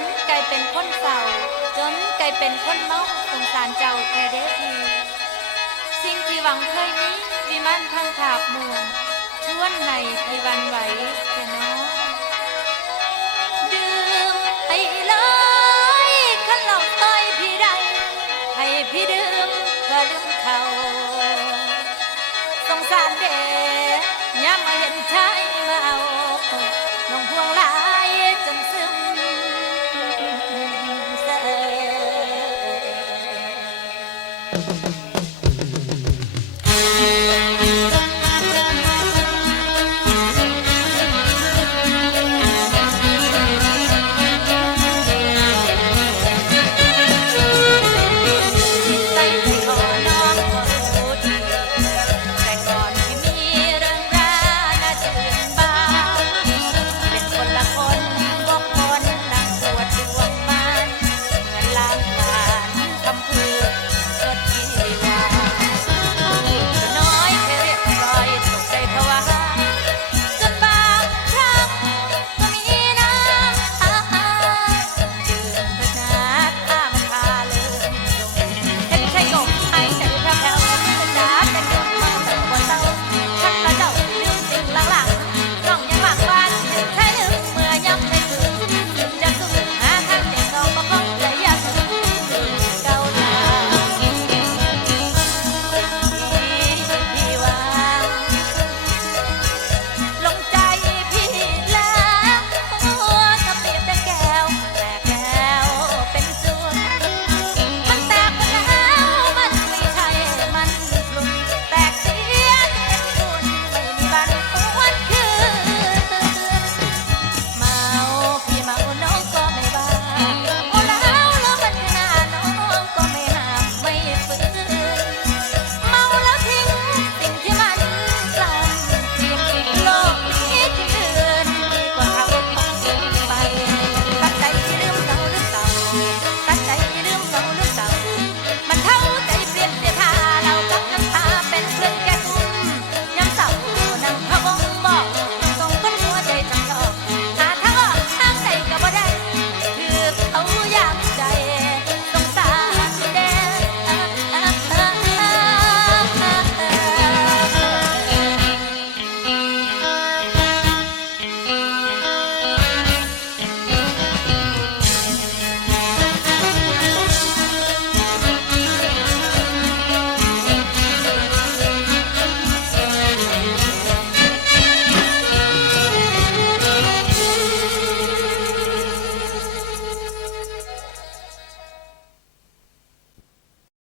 นกลายเป็นคนเศร้าจนกลายเป็นคนเมาสงสารเจ้าแท้เด้ทีสิ่งที่หวังเคยนี้วิมานพังถาบมืองชวนในพี่วันไหวแต่น้องดื่มไปเลยขันเหล่าต้อยพี่ใดให้พี่ดื่มเพื่อลืมเขาสงสารเด็ก